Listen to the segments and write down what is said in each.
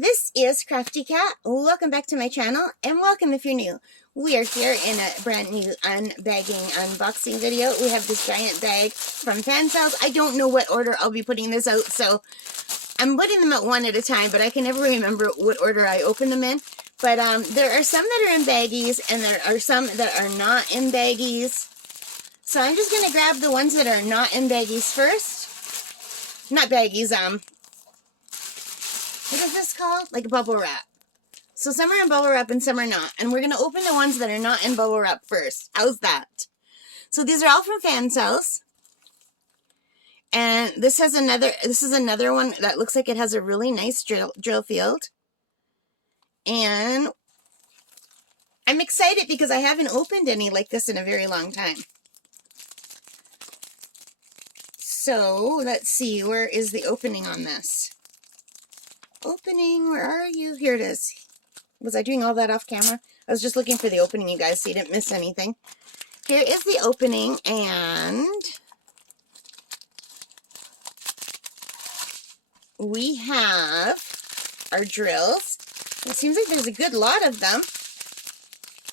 this is Crafty Cat. Welcome back to my channel, and welcome if you're new. We are here in a brand new unboxing video. We have this giant bag from Fansells. I don't know what order I'll be putting this out, so I'm putting them out one at a time, but I can never remember what order I open them in. But there are some that are in baggies, and there are some that are not in baggies. So I'm just going to grab the ones that are not in baggies first. Not baggies, what is this called? Like bubble wrap. So some are in bubble wrap and some are not. And we're going to open the ones that are not in bubble wrap first. How's that? So these are all from Fansells. And this is another one that looks like it has a really nice drill field. And I'm excited because I haven't opened any like this in a very long time. So let's see, where is the opening on this? Opening, where are you? Here it is. Was I doing all that off camera? I was just looking for the opening, you guys, so you didn't miss anything. Here is the opening, and we have our drills. It seems like there's a good lot of them.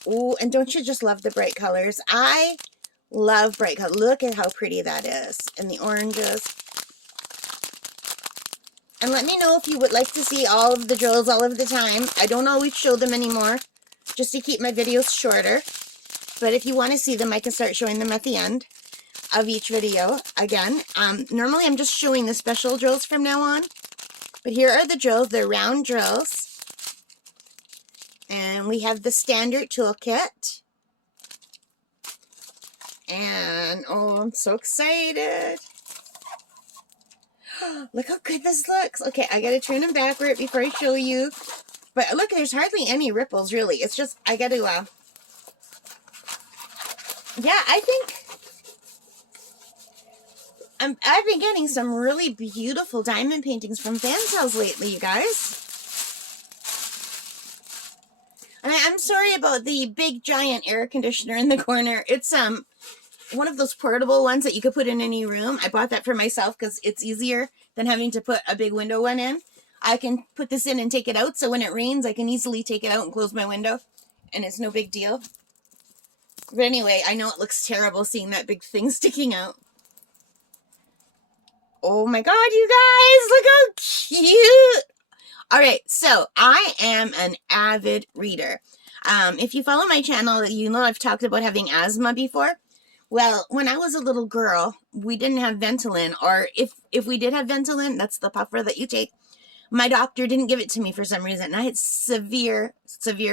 Ooh, and don't you just love the bright colors? I love bright colors. Look at how pretty that is. And the oranges. And let me know if you would like to see all of the drills all of the time. I don't always show them anymore, just to keep my videos shorter. But if you want to see them, I can start showing them at the end of each video. Again, normally I'm just showing the special drills from now on. But here are the drills. They're round drills. And we have the standard toolkit. And, oh, I'm so excited. Look how good this looks. Okay, I gotta turn them backward before I show you. But look, there's hardly any ripples, really. It's just, I gotta, yeah, I think I've been getting some really beautiful diamond paintings from Fansells lately, you guys. And I'm sorry about the big giant air conditioner in the corner. It's one of those portable ones that you could put in any room. I bought that for myself because it's easier than having to put a big window one in. I can put this in and take it out, so when it rains, I can easily take it out and close my window, and it's no big deal. But anyway, I know it looks terrible seeing that big thing sticking out. Oh my god, you guys, look how cute! Alright, so I am an avid reader. If you follow my channel, you know I've talked about having asthma before. Well, when I was a little girl, we didn't have Ventolin, or if we did have Ventolin, that's the puffer that you take. My doctor didn't give it to me for some reason. I had severe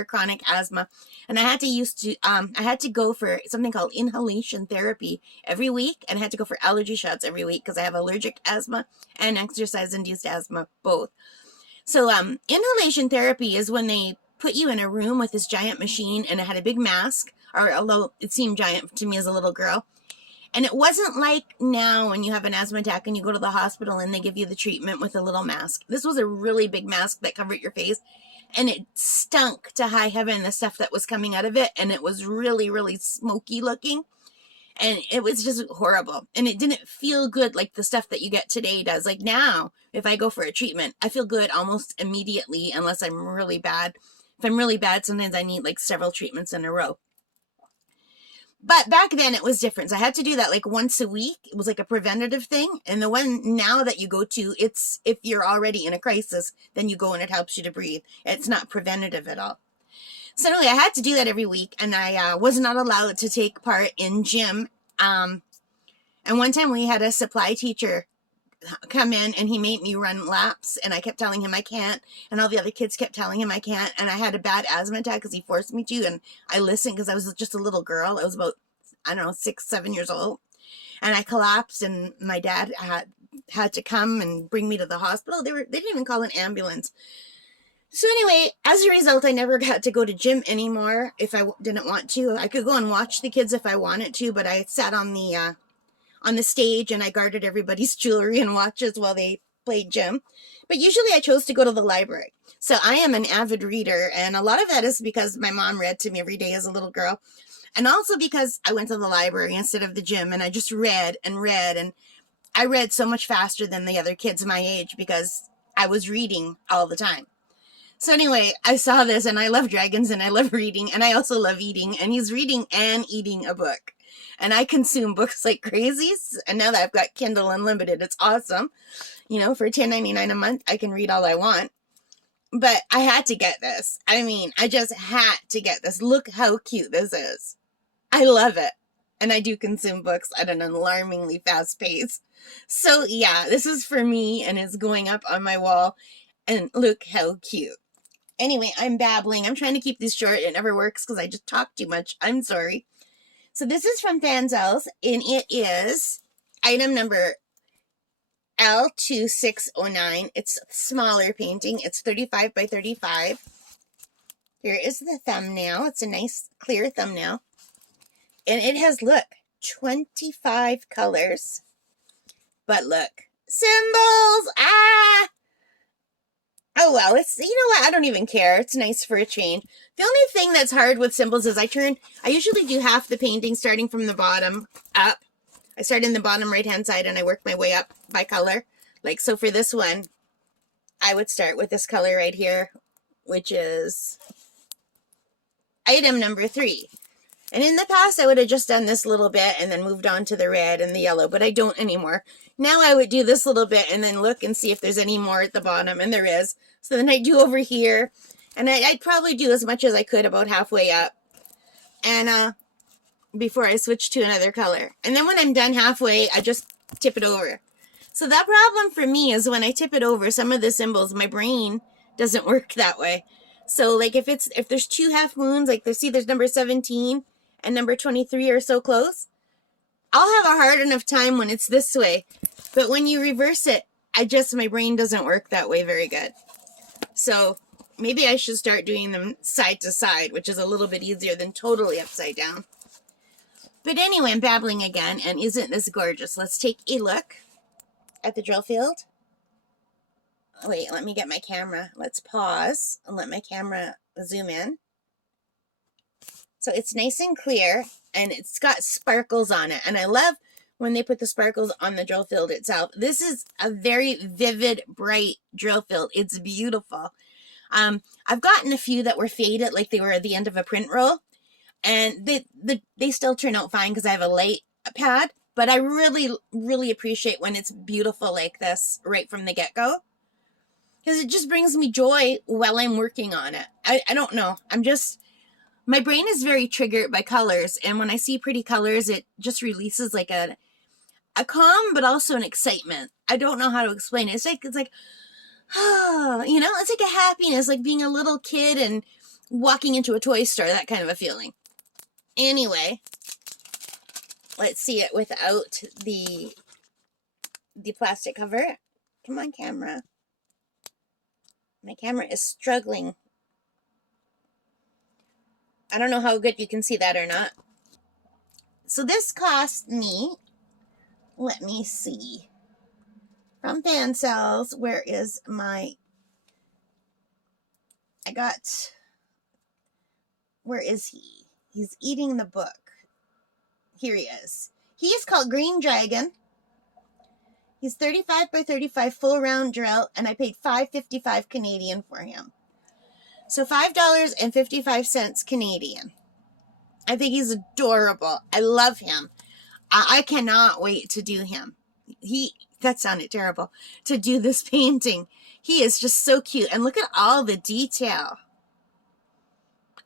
chronic asthma, and I had to go for something called inhalation therapy every week, and I had to go for allergy shots every week because I have allergic asthma and exercise-induced asthma, both. So, inhalation therapy is when they put you in a room with this giant machine, and it had a big mask, or although it seemed giant to me as a little girl. And it wasn't like now when you have an asthma attack and you go to the hospital and they give you the treatment with a little mask. This was a really big mask that covered your face, and it stunk to high heaven, the stuff that was coming out of it, and it was really, really smoky looking. And it was just horrible. And it didn't feel good like the stuff that you get today does. Like now, if I go for a treatment, I feel good almost immediately unless I'm really bad. If I'm really bad, sometimes I need like several treatments in a row. But back then it was different. So I had to do that like once a week. It was like a preventative thing. And the one now that you go to, it's if you're already in a crisis, then you go and it helps you to breathe. It's not preventative at all. So anyway, I had to do that every week, and I was not allowed to take part in gym. And one time we had a supply teacher come in, and he made me run laps, and I kept telling him I can't, and all the other kids kept telling him I can't, and I had a bad asthma attack because he forced me to, and I listened because I was just a little girl. I was about, I don't know, 6, 7 years old, and I collapsed, and my dad had to come and bring me to the hospital. They didn't even call an ambulance. So anyway, as a result, I never got to go to gym anymore if I didn't want to. I could go and watch the kids if I wanted to, but I sat on the stage and I guarded everybody's jewelry and watches while they played gym. But usually I chose to go to the library. So I am an avid reader, and a lot of that is because my mom read to me every day as a little girl. And also because I went to the library instead of the gym, and I just read and read, and I read so much faster than the other kids my age because I was reading all the time. So anyway, I saw this and I love dragons and I love reading and I also love eating, and he's reading and eating a book. And I consume books like crazy. And now that I've got Kindle Unlimited, it's awesome. You know, for $10.99 a month, I can read all I want. But I had to get this. I mean, I just had to get this. Look how cute this is. I love it. And I do consume books at an alarmingly fast pace. So yeah, this is for me and it's going up on my wall. And look how cute. Anyway, I'm babbling. I'm trying to keep this short. It never works because I just talk too much. I'm sorry. So this is from Fansells, and it is item number L2609. It's a smaller painting. It's 35 by 35. Here is the thumbnail. It's a nice clear thumbnail. And it has, look, 25 colors. But look, symbols! Ah! Oh, well, it's, you know what? I don't even care. It's nice for a change. The only thing that's hard with symbols is I usually do half the painting starting from the bottom up. I start in the bottom right-hand side and I work my way up by color. Like, so for this one, I would start with this color right here, which is item number 3. And in the past, I would have just done this little bit and then moved on to the red and the yellow, but I don't anymore. Now I would do this little bit and then look and see if there's any more at the bottom, and there is. So then I do over here, and I'd probably do as much as I could about halfway up, and before I switch to another color. And then when I'm done halfway, I just tip it over. So that problem for me is when I tip it over, some of the symbols, my brain doesn't work that way. So like if there's 2 half moons, like there's number 17 and number 23 are so close, I'll have a hard enough time when it's this way. But when you reverse it, my brain doesn't work that way very good. So maybe I should start doing them side to side, which is a little bit easier than totally upside down. But anyway, I'm babbling again, and isn't this gorgeous? Let's take a look at the drill field. Wait, let me get my camera. Let's pause and let my camera zoom in. So it's nice and clear, and it's got sparkles on it. And I love when they put the sparkles on the drill field itself. This is a very vivid, bright drill field. It's beautiful. I've gotten a few that were faded, like they were at the end of a print roll. And they still turn out fine because I have a light pad. But I really, really appreciate when it's beautiful like this right from the get-go. Because it just brings me joy while I'm working on it. I don't know. My brain is very triggered by colors. And when I see pretty colors, it just releases like a calm, but also an excitement. I don't know how to explain it. It's like, oh, you know, it's like a happiness, like being a little kid and walking into a toy store, that kind of a feeling. Anyway, let's see it without the plastic cover. Come on, camera. My camera is struggling. I don't know how good you can see that or not. So this cost me, let me see, from Fansells, where is my, where is he? He's eating the book. Here he is. He is called Green Dragon. He's 35 by 35 full round drill, and I paid $5.55 Canadian for him. So $5.55 Canadian. I think he's adorable. I love him. I cannot wait to do him. That sounded terrible. To do this painting. He is just so cute. And look at all the detail.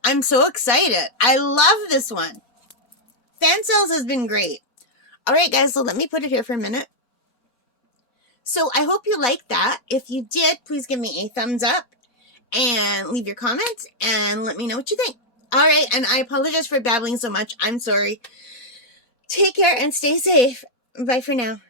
I'm so excited. I love this one. Fansells has been great. All right, guys, so let me put it here for a minute. So I hope you liked that. If you did, please give me a thumbs up and leave your comments and let me know what you think. All right, and I apologize for babbling so much. I'm sorry. Take care and stay safe. Bye for now.